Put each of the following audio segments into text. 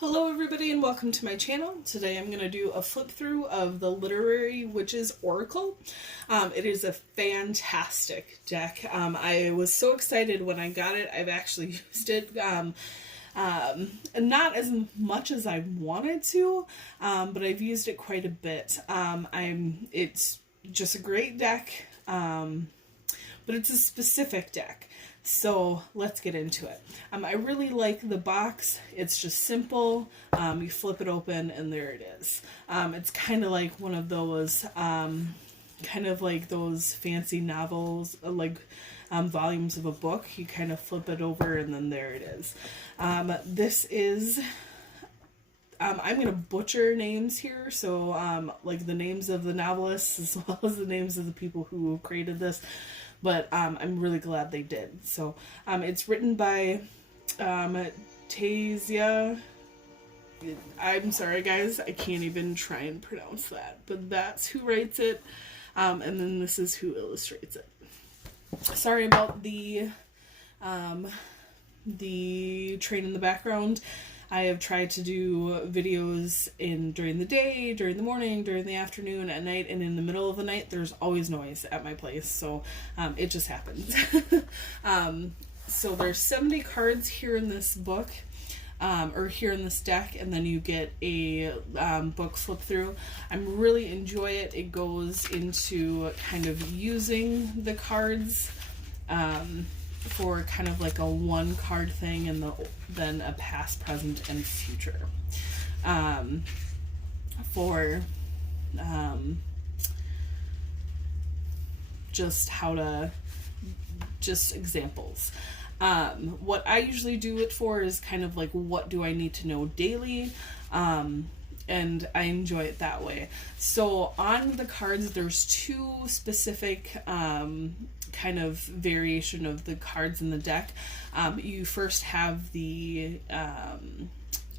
Hello everybody and welcome to my channel. Today I'm going to do a flip through of the Literary Witches Oracle. It is a fantastic deck. I was so excited when I got it. I've actually used it not as much as I wanted to, but I've used it quite a bit. It's just a great deck, but it's a specific deck. So let's get into it. I really like the box. It's just simple. You flip it open and there it is. It's kind of like one of those, kind of like those fancy novels, volumes of a book. You kind of flip it over and then there it is. This is... I'm going to butcher names here, so like the names of the novelists as well as the names of the people who created this. But I'm really glad they did. So it's written by Tasia. I'm sorry, guys. I can't even try and pronounce that. But that's who writes it. And then this is who illustrates it. Sorry about the train in the background. I have tried to do videos during the day, during the morning, during the afternoon, at night, and in the middle of the night. There's always noise at my place, so it just happens. So there's 70 cards here in this book, or here in this deck, and then you get a book flip through. I really enjoy it. It goes into kind of using the cards for kind of like a one card thing, and then a past, present, and future. For just how to, just examples. What I usually do it for is kind of like, what do I need to know daily? And I enjoy it that way. So on the cards, there's two specific kind of variation of the cards in the deck. You first have the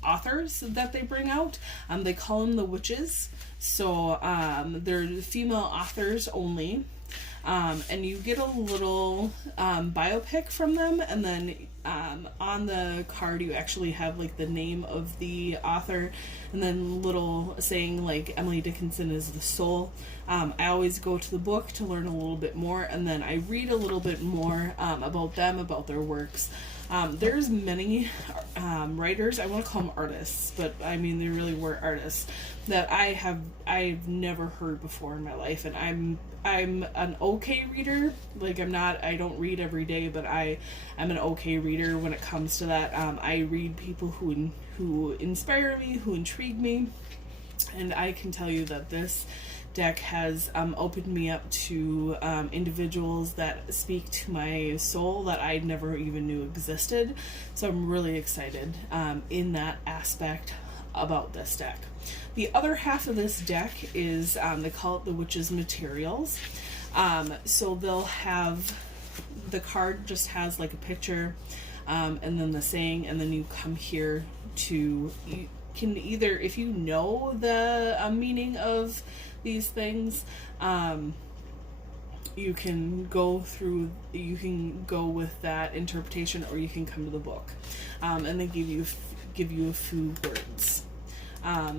authors that they bring out. They call them the witches. So they're female authors only. And you get a little biopic from them, and then on the card you actually have like the name of the author, and then little saying like Emily Dickinson is the soul. I always go to the book to learn a little bit more, and then I read a little bit more about them, about their works. There's many writers, I want to call them artists, but I mean they really were artists, that I've never heard before in my life, and I'm an okay reader. Like I don't read every day, but I'm an okay reader when it comes to that. I read people who inspire me, who intrigue me, and I can tell you that this deck has opened me up to individuals that speak to my soul that I never even knew existed. So I'm really excited in that aspect about this deck. The other half of this deck is, they call it the Witches Materials. So they'll have, the card just has like a picture, and then the saying, and then you come here to, you can either, if you know the meaning of these things, you can go with that interpretation, or you can come to the book, and they give you a few words.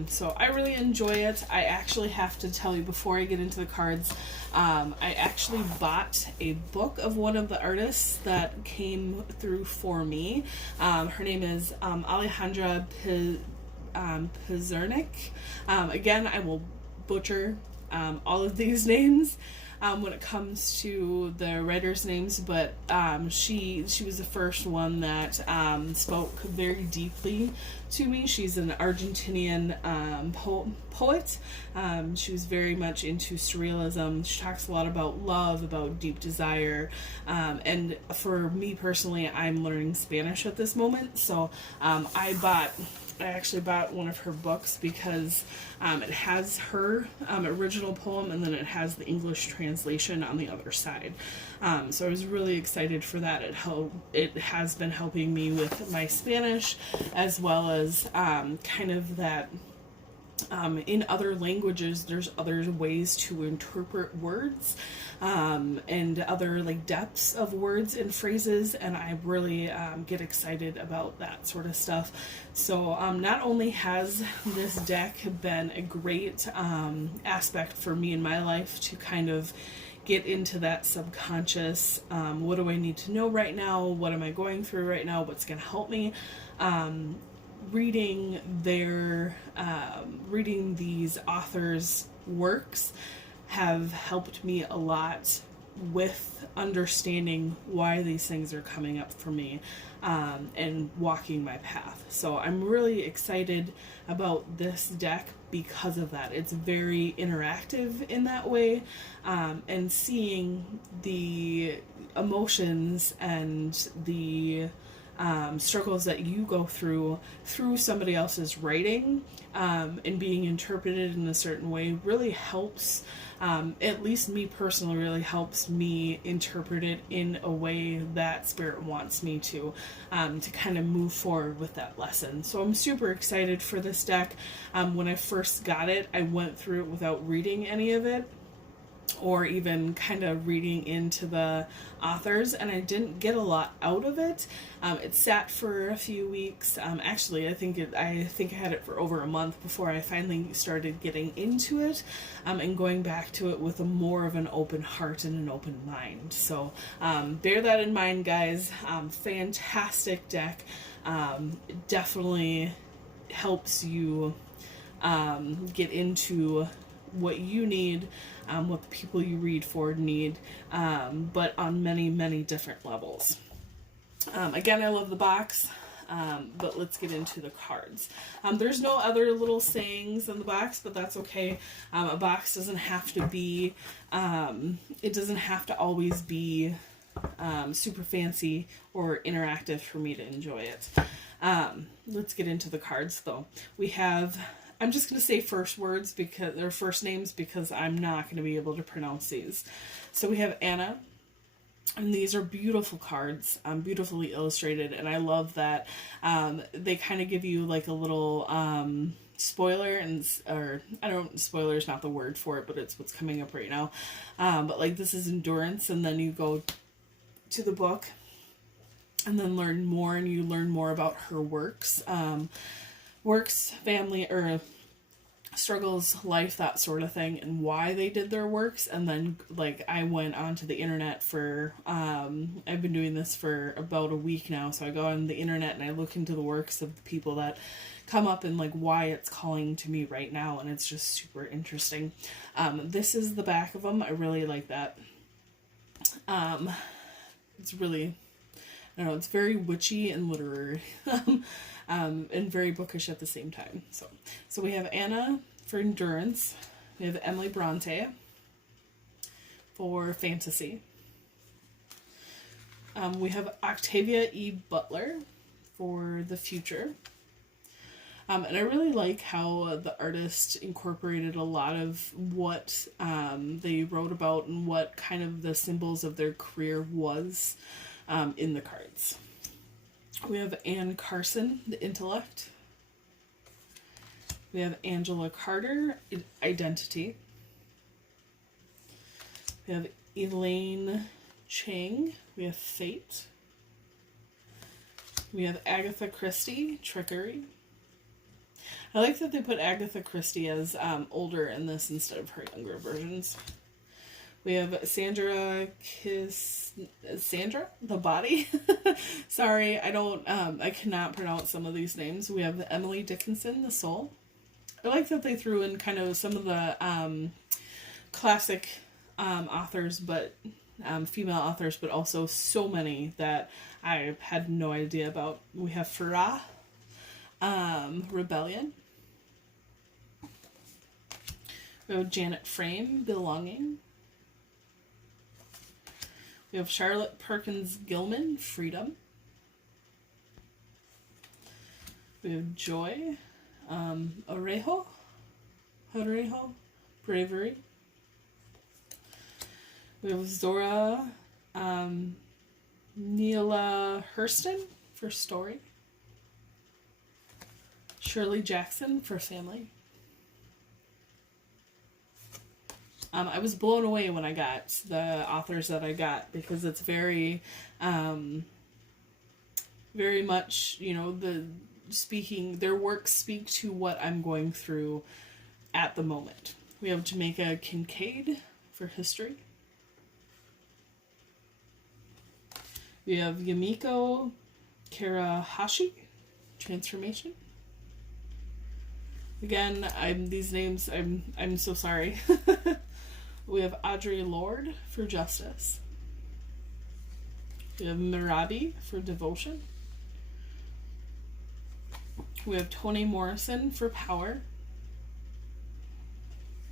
So I really enjoy it. I actually have to tell you before I get into the cards, I actually bought a book of one of the artists that came through for me. Her name is Alejandra Pizarnik. Again, I will butcher all of these names when it comes to the writers' names, but she was the first one that spoke very deeply to me. She's an Argentinian poet. She was very much into surrealism. She talks a lot about love, about deep desire, and for me personally, I'm learning Spanish at this moment, so I actually bought one of her books because it has her original poem, and then it has the English translation on the other side. So I was really excited for that. It has been helping me with my Spanish, as well as kind of that In other languages, there's other ways to interpret words, and other like depths of words and phrases, and I really get excited about that sort of stuff. So not only has this deck been a great aspect for me in my life to kind of get into that subconscious, what do I need to know right now, what am I going through right now, what's going to help me, reading these authors' works have helped me a lot with understanding why these things are coming up for me, and walking my path. So I'm really excited about this deck because of that. It's very interactive in that way, and seeing the emotions and the struggles that you go through somebody else's writing, and being interpreted in a certain way really helps, at least me personally, really helps me interpret it in a way that Spirit wants me to kind of move forward with that lesson. So I'm super excited for this deck. When I first got it, I went through it without reading any of it, or even kind of reading into the authors, and I didn't get a lot out of it. It sat for a few weeks. Actually, I think I had it for over a month before I finally started getting into it, and going back to it with a more of an open heart and an open mind. So bear that in mind, guys. Fantastic deck. Definitely helps you get into what you need, what the people you read for need, but on many, many different levels. Again, I love the box, but let's get into the cards. There's no other little sayings in the box, but that's okay. A box doesn't have to be, it doesn't have to always be super fancy or interactive for me to enjoy it. Let's get into the cards, though. We have, I'm just going to say first names because I'm not going to be able to pronounce these. So we have Anna, and these are beautiful cards, beautifully illustrated, and I love that they kind of give you like a little spoiler, spoiler is not the word for it, but it's what's coming up right now. But like, this is endurance, and then you go to the book and then learn more, and you learn more about her works, family, or struggles, life, that sort of thing, and why they did their works. And then like, I went onto the internet for I've been doing this for about a week now, so I go on the internet and I look into the works of the people that come up and like why it's calling to me right now, and it's just super interesting. This is the back of them. I really like that. It's really, I don't know, it's very witchy and literary, and very bookish at the same time. So we have Anna for endurance. We have Emily Bronte for fantasy. We have Octavia E. Butler for the future. And I really like how the artist incorporated a lot of what they wrote about and what kind of the symbols of their career was in the cards. We have Anne Carson, the intellect. We have Angela Carter, identity. We have Elaine Chang. We have fate. We have Agatha Christie, trickery. I like that they put Agatha Christie as older in this instead of her younger versions. We have Sandra the body. Sorry, I cannot pronounce some of these names. We have Emily Dickinson, the soul. I like that they threw in kind of some of the classic authors, but female authors, but also so many that I had no idea about. We have Farah, rebellion. We have Janet Frame, belonging. We have Charlotte Perkins Gilman, freedom. We have Joy, Orejo, bravery. We have Zora Neila Hurston for story. Shirley Jackson for family. I was blown away when I got the authors that I got, because it's very, very much, their works speak to what I'm going through at the moment. We have Jamaica Kincaid for history. We have Yamiko Karahashi, transformation. Again, I'm so sorry. We have Audre Lorde for justice. We have Merabi for devotion. We have Toni Morrison for power.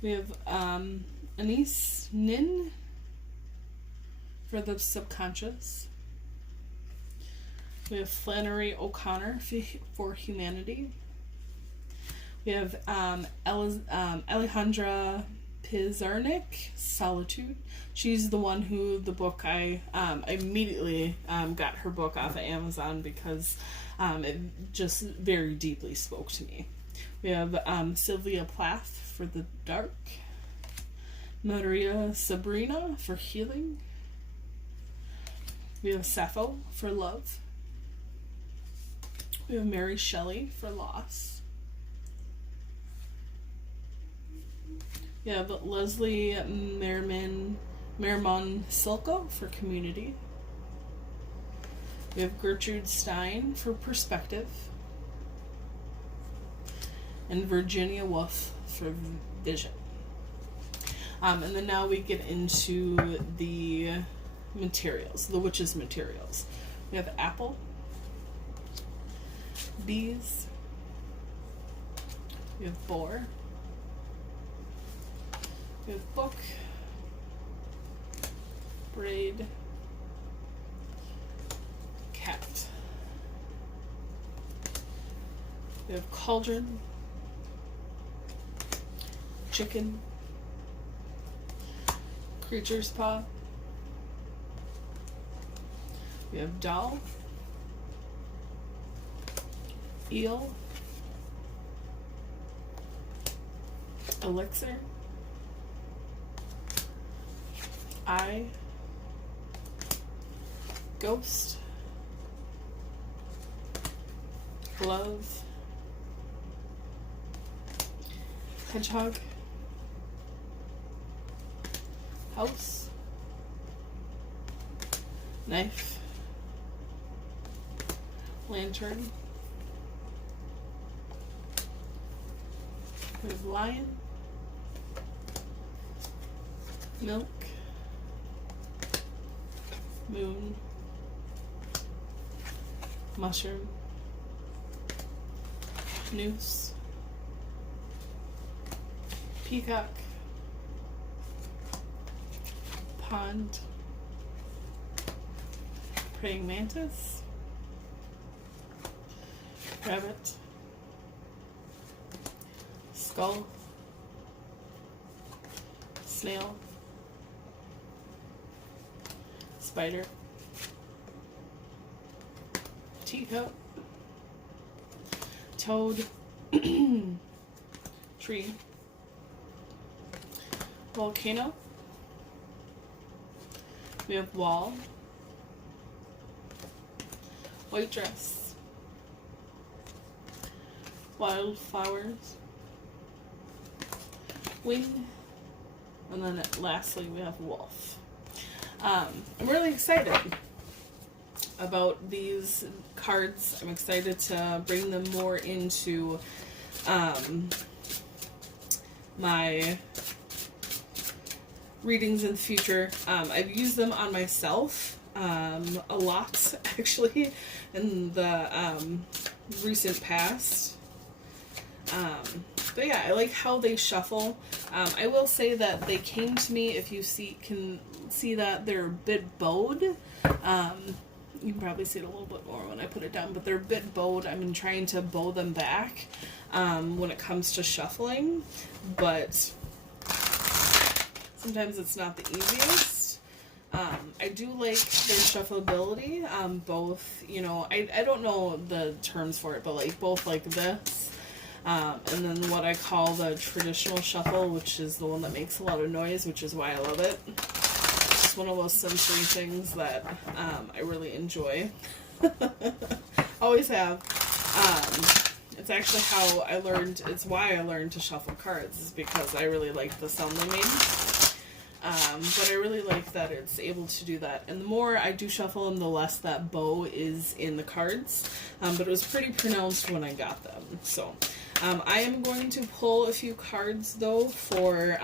We have Anais Nin for the subconscious. We have Flannery O'Connor for humanity. We have Alejandra Pizarnik, Solitude. She's the one who the book I immediately got her book off of Amazon, because it just very deeply spoke to me. We have Sylvia Plath for the dark. Maria Sabrina for healing. We have Sappho for love. We have Mary Shelley for loss. We have Leslie Merriman Silko for community. We have Gertrude Stein for perspective. And Virginia Woolf for vision. And then now we get into the materials, the witches' materials. We have apple, bees, we have boar, we have book, braid, cat. We have cauldron, chicken, creature's paw. We have doll, eel, elixir, eye, ghost, glove, hedgehog, house, knife, lantern, we have lion, milk, moon, mushroom, noose, peacock, pond, praying mantis, rabbit, skull, snail, spider, teacup, toad, tree, volcano. We have wall, white dress, wildflowers, wing, and then lastly we have wolf. I'm really excited about these cards. I'm excited to bring them more into my readings in the future. I've used them on myself a lot, actually, in the recent past. But yeah, I like how they shuffle. I will say that they came to me, if you can see that they're a bit bowed. You can probably see it a little bit more when I put it down, but they're a bit bowed. I've been trying to bow them back when it comes to shuffling, but sometimes it's not the easiest. I do like their shuffleability. Both, I don't know the terms for it, but like both like this. And then what I call the traditional shuffle, which is the one that makes a lot of noise, which is why I love it. It's one of those sensory things that I really enjoy. Always have. It's actually how I learned, it's why I learned to shuffle cards, is because I really liked the sound they made. But I really like that it's able to do that. And the more I do shuffle them, the less that bow is in the cards. But it was pretty pronounced when I got them. So I am going to pull a few cards, though, for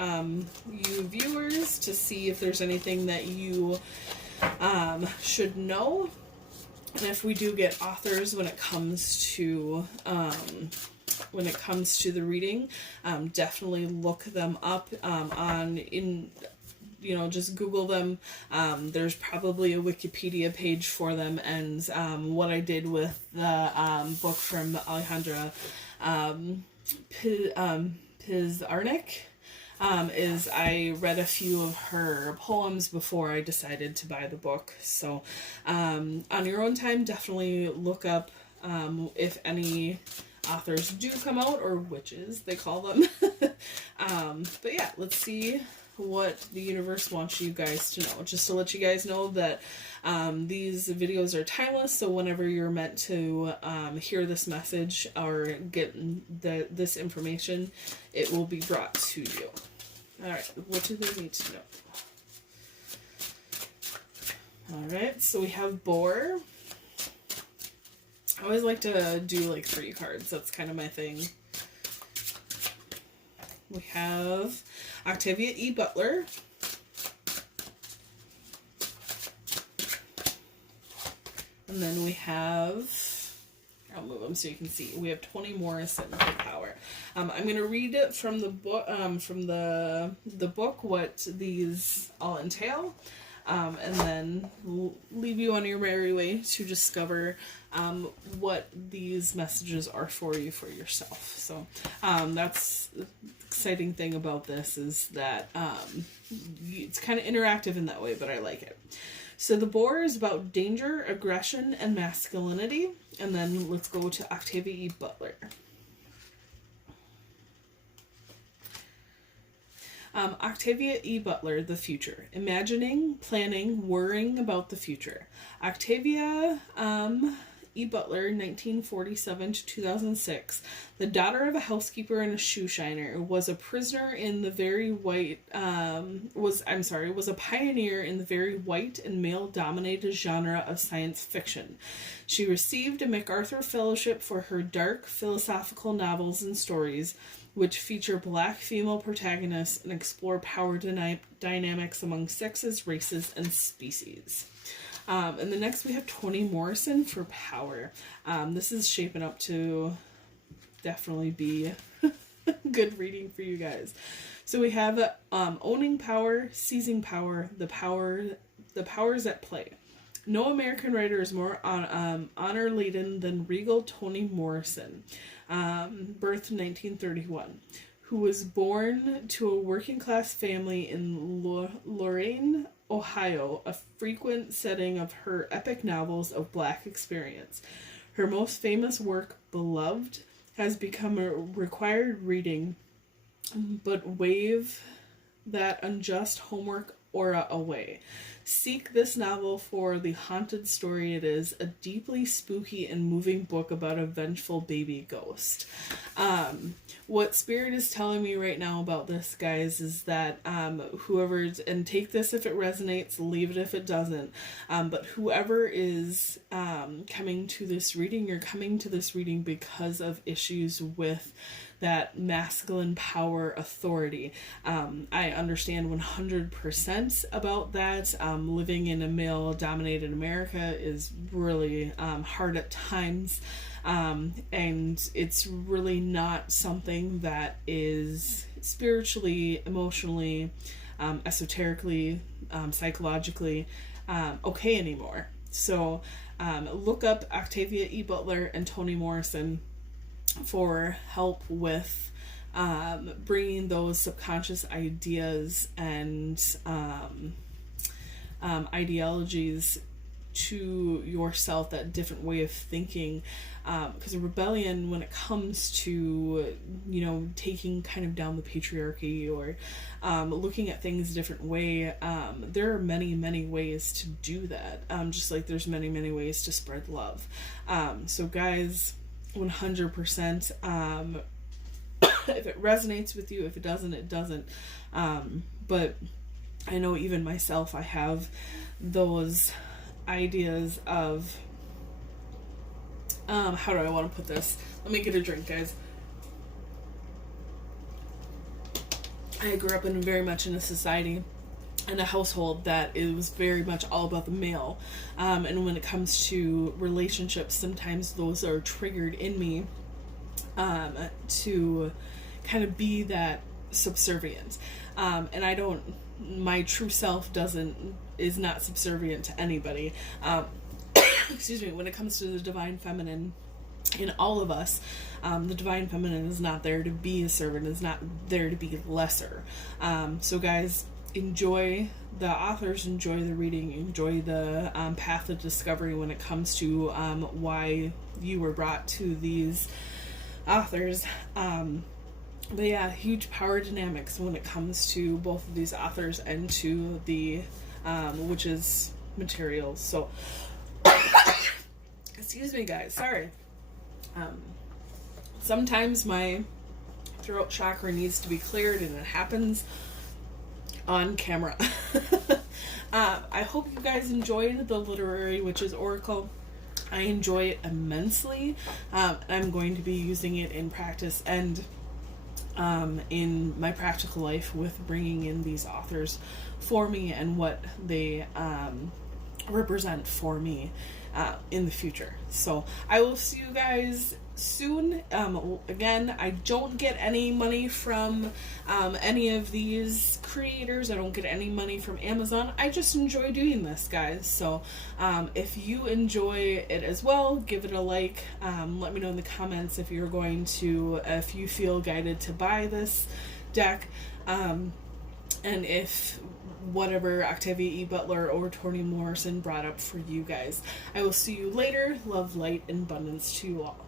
you viewers to see if there's anything that you should know. And if we do get authors when it comes to the reading, definitely look them up just Google them. There's probably a Wikipedia page for them, and what I did with the book from Alejandra Pizarnik is I read a few of her poems before I decided to buy the book. So on your own time, definitely look up if any authors do come out, or witches they call them. But yeah, let's see what the universe wants you guys to know. Just to let you guys know that these videos are timeless, so whenever you're meant to hear this message or get this information, it will be brought to you. Alright, what do they need to know? Alright, so we have Boar. I always like to do like 3 cards, that's kind of my thing. We have Octavia E. Butler. And then we have, I'll move them so you can see, we have Toni Morrison for Power. I'm going to read it from the book, what these all entail. And then leave you on your merry way to discover what these messages are for you for yourself. So that's the exciting thing about this, is that it's kind of interactive in that way, but I like it. So the Boar is about danger, aggression, and masculinity. And then let's go to Octavia E. Butler. Octavia E. Butler, the future. Imagining, planning, worrying about the future. Octavia E. Butler, 1947 to 2006, the daughter of a housekeeper and a shoe shiner, was a prisoner in the very white, was a pioneer in the very white and male-dominated genre of science fiction. She received a MacArthur Fellowship for her dark, philosophical novels and stories, which feature black female protagonists and explore power dynamics among sexes, races, and species. And then next we have Toni Morrison for Power. This is shaping up to definitely be good reading for you guys. So we have owning power, seizing power, the powers at play. No American writer is more honor-laden than regal Toni Morrison, birth 1931, who was born to a working-class family in Lorain, Ohio, a frequent setting of her epic novels of Black experience. Her most famous work, Beloved, has become a required reading, but wave that unjust homework aura away. Seek this novel for the haunted story it is, a deeply spooky and moving book about a vengeful baby ghost. What Spirit is telling me right now about this, guys, is that and take this if it resonates, leave it if it doesn't, but whoever is coming to this reading, you're coming to this reading because of issues with that masculine power authority. I understand 100% about that. Living in a male-dominated America is really hard at times, and it's really not something that is spiritually, emotionally, esoterically, psychologically okay anymore. So look up Octavia E. Butler and Toni Morrison for help with bringing those subconscious ideas and ideologies to yourself, that different way of thinking, because a rebellion, when it comes to, you know, taking kind of down the patriarchy or looking at things a different way, there are many ways to do that, just like there's many ways to spread love. So guys, 100%, if it resonates with you, if it doesn't, it doesn't, but I know even myself, I have those ideas of, how do I want to put this? Let me get a drink, guys. I grew up in very much in a society, in a household that it was very much all about the male. And when it comes to relationships, sometimes those are triggered in me, to kind of be that subservient. And my true self is not subservient to anybody. Excuse me, when it comes to the divine feminine in all of us, the divine feminine is not there to be a servant, is not there to be lesser. So guys, enjoy the authors, enjoy the reading, enjoy the path of discovery when it comes to why you were brought to these authors. But yeah, huge power dynamics when it comes to both of these authors and to the witches materials. So excuse me guys, sorry. Sometimes my throat chakra needs to be cleared, and it happens on camera. I hope you guys enjoyed the Literary Witches Oracle. I enjoy it immensely. I'm going to be using it in practice and in my practical life with bringing in these authors for me and what they represent for me in the future. So I will see you guys soon. Again, I don't get any money from any of these creators. I don't get any money from Amazon. I just enjoy doing this, guys. So if you enjoy it as well, give it a like. Let me know in the comments if you feel guided to buy this deck, and if whatever Octavia E. Butler or Toni Morrison brought up for you guys. I will see you later. Love, light, and abundance to you all.